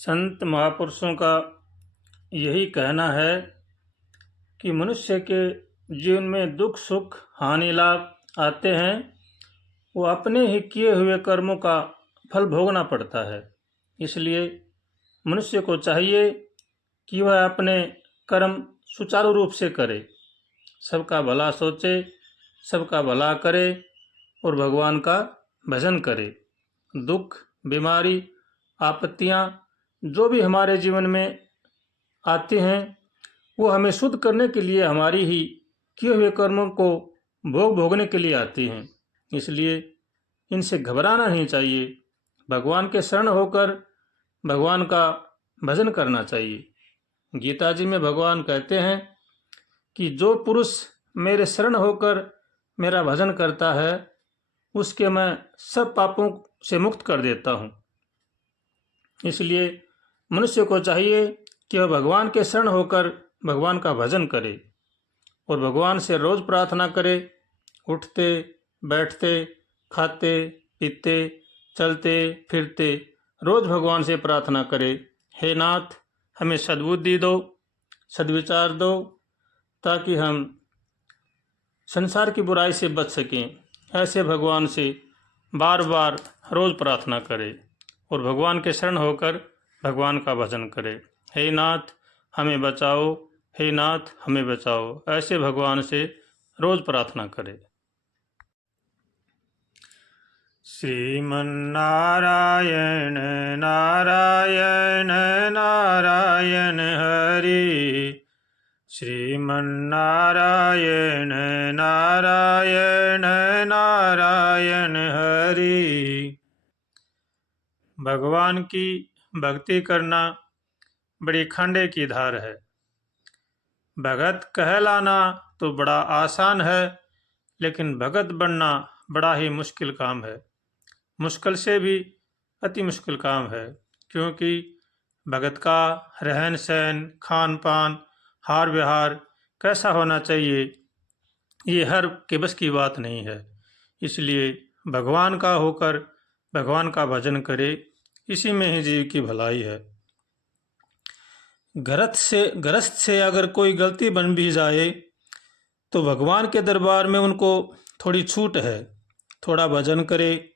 संत महापुरुषों का यही कहना है कि मनुष्य के जीवन में दुख सुख हानि लाभ आते हैं, वो अपने ही किए हुए कर्मों का फल भोगना पड़ता है। इसलिए मनुष्य को चाहिए कि वह अपने कर्म सुचारू रूप से करे, सबका भला सोचे, सबका भला करे और भगवान का भजन करे। दुख, बीमारी, आपत्तियाँ जो भी हमारे जीवन में आती हैं, वो हमें शुद्ध करने के लिए हमारी ही किए हुए कर्मों को भोगने के लिए आती हैं। इसलिए इनसे घबराना नहीं चाहिए। भगवान के शरण होकर भगवान का भजन करना चाहिए। गीता जी में भगवान कहते हैं कि जो पुरुष मेरे शरण होकर मेरा भजन करता है, उसके मैं सब पापों से मुक्त कर देता हूँ। इसलिए मनुष्य को चाहिए कि वह भगवान के शरण होकर भगवान का भजन करे और भगवान से रोज़ प्रार्थना करे। उठते बैठते, खाते पीते, चलते फिरते रोज़ भगवान से प्रार्थना करे, हे नाथ हमें सद्बुद्धि दो, सद्विचार दो, ताकि हम संसार की बुराई से बच सकें। ऐसे भगवान से बार बार रोज़ प्रार्थना करे और भगवान के शरण होकर भगवान का भजन करे। हे नाथ हमें बचाओ, हे नाथ हमें बचाओ, ऐसे भगवान से रोज़ प्रार्थना करे। श्रीमन्नारायण नारायण नारायण हरि, श्रीमन्नारायण नारायण नारायण हरि। भगवान की भक्ति करना बड़ी खंडे की धार है। भगत कहलाना तो बड़ा आसान है, लेकिन भगत बनना बड़ा ही मुश्किल काम है। मुश्किल से भी अति मुश्किल काम है, क्योंकि भगत का रहन सहन, खान पान, हार व्यवहार कैसा होना चाहिए, ये हर के बस की बात नहीं है। इसलिए भगवान का होकर भगवान का भजन करे, इसी में ही जीव की भलाई है। गृहस्थ से अगर कोई गलती बन भी जाए तो भगवान के दरबार में उनको थोड़ी छूट है। थोड़ा भजन करे,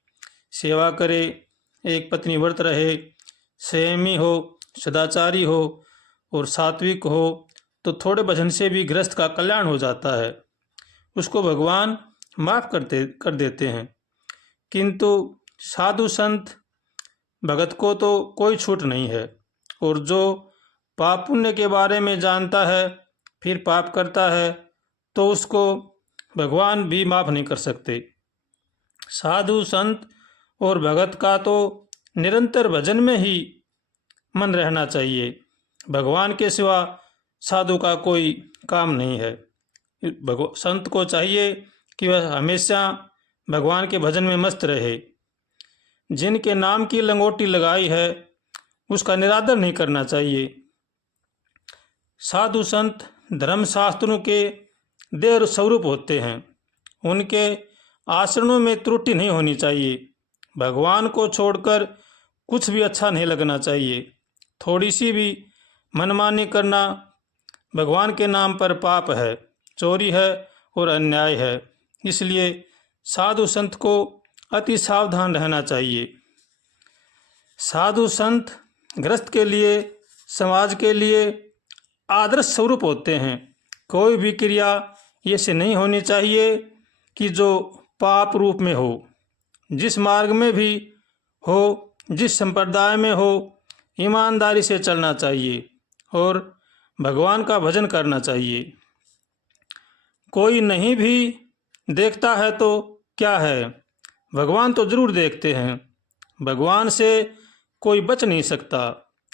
सेवा करे, एक पत्नी व्रत रहे, संयमी हो, सदाचारी हो और सात्विक हो, तो थोड़े भजन से भी गृहस्थ का कल्याण हो जाता है। उसको भगवान माफ़ कर देते हैं। किंतु साधु संत भगत को तो कोई छूट नहीं है, और जो पाप पुण्य के बारे में जानता है फिर पाप करता है, तो उसको भगवान भी माफ़ नहीं कर सकते। साधु संत और भगत का तो निरंतर भजन में ही मन रहना चाहिए। भगवान के सिवा साधु का कोई काम नहीं है। संत को चाहिए कि वह हमेशा भगवान के भजन में मस्त रहे। जिनके नाम की लंगोटी लगाई है उसका निरादर नहीं करना चाहिए। साधु संत धर्मशास्त्रों के देह स्वरूप होते हैं, उनके आचरणों में त्रुटि नहीं होनी चाहिए। भगवान को छोड़कर कुछ भी अच्छा नहीं लगना चाहिए। थोड़ी सी भी मनमानी करना भगवान के नाम पर पाप है, चोरी है और अन्याय है। इसलिए साधु संत को अति सावधान रहना चाहिए। साधु संत गृहस्थ के लिए, समाज के लिए आदर्श स्वरूप होते हैं। कोई भी क्रिया ऐसे नहीं होनी चाहिए कि जो पाप रूप में हो। जिस मार्ग में भी हो, जिस संप्रदाय में हो, ईमानदारी से चलना चाहिए और भगवान का भजन करना चाहिए। कोई नहीं भी देखता है तो क्या है, भगवान तो जरूर देखते हैं। भगवान से कोई बच नहीं सकता।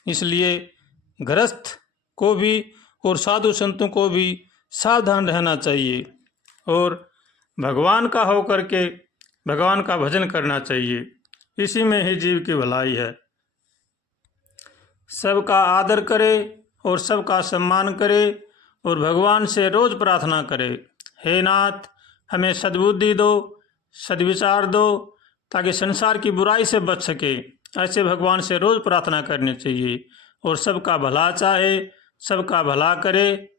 इसलिए गृहस्थ को भी और साधु संतों को भी सावधान रहना चाहिए और भगवान का होकर के भगवान का भजन करना चाहिए। इसी में ही जीव की भलाई है। सबका आदर करे और सबका सम्मान करे और भगवान से रोज़ प्रार्थना करे, हे नाथ हमें सद्बुद्धि दो, सद्विचार दो, ताकि संसार की बुराई से बच सके। ऐसे भगवान से रोज़ प्रार्थना करनी चाहिए और सबका भला चाहे, सबका भला करे।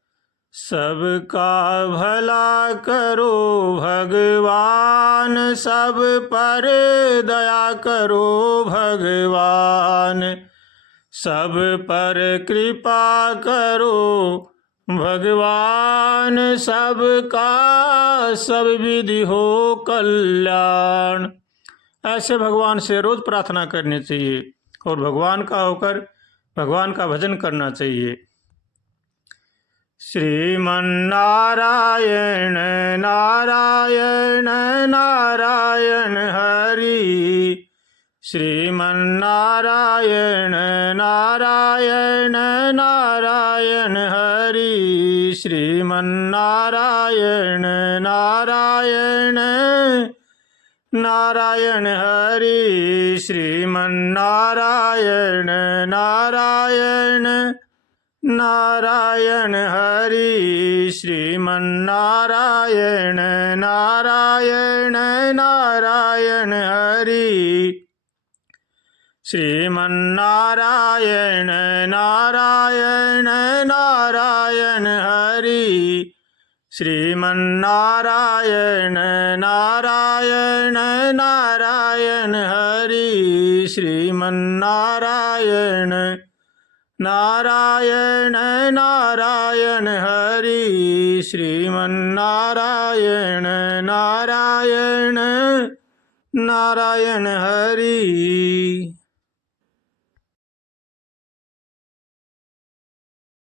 सबका भला करो भगवान, सब पर दया करो भगवान, सब पर कृपा करो भगवान, सबका सब विधि हो कल्याण। ऐसे भगवान से रोज़ प्रार्थना करनी चाहिए और भगवान का होकर भगवान का भजन करना चाहिए। श्रीमन्नारायण नारायण नारायण हरि, श्रीमन्नारायण नारायण नारायण हरि, श्रीमन्नारायण नारायण नारायण हरि, श्रीमन्नारायण नारायण नारायण हरि, श्रीमन्नारायण नारायण नारायण हरि, श्रीमन्नारायण नारायण नारायण हरि, श्रीमन्नारायण नारायण नारायण हरि, श्रीमन्नारायण नारायण नारायण हरि, श्रीमन्नारायण नारायण नारायण हरि।